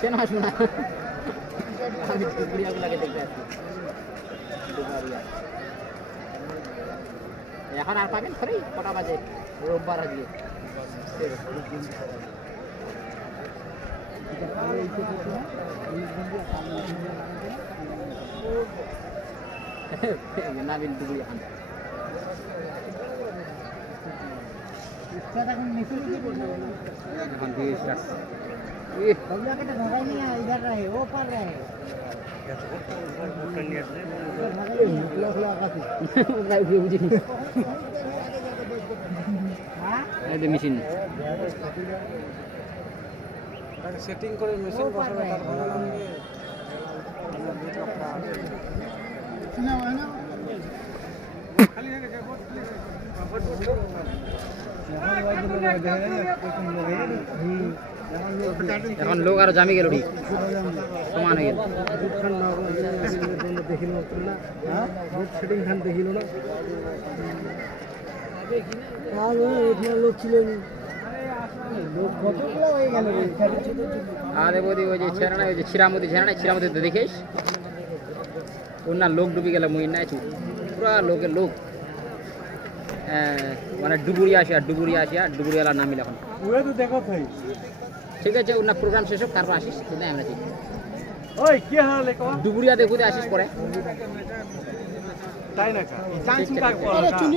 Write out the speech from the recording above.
কেন আসবো না? আমি ডুবুরিয়াগুলাকে দেখতে আসছি। ডুবুরিয়া এখন আর পাবেন ফ্রি? কটা বাজে? রোববার আজকে। নাবিল ডুবুরিয়া খান। এখন দিয়ে স্টার্ট। মেশিন সেটিং করে মেশিন বসাবে এখন লোক আরো জামি গেল ঠিক সমান হয়ে গেল। দেখিল সেটিং খান দেখিল না লোক ছিল আরে বৌদি ওই যে ছেড়া ওই যে ছিরামতি ছিরামতি তো দেখিস ওর না লোক ডুবে গেল মুই নাই পুরা লোকের লোক মানে ডুবুরিয়া ডুবুরিয়ালার নামিল এখন দেখো ঠিক আছে ওর না প্রোগ্রাম শেষ হোক তারপর আসিস কিন্তু আমরা ঠিক ওই কি হালে ডুবুরিয়া দেখতে আসিস পরে তাই না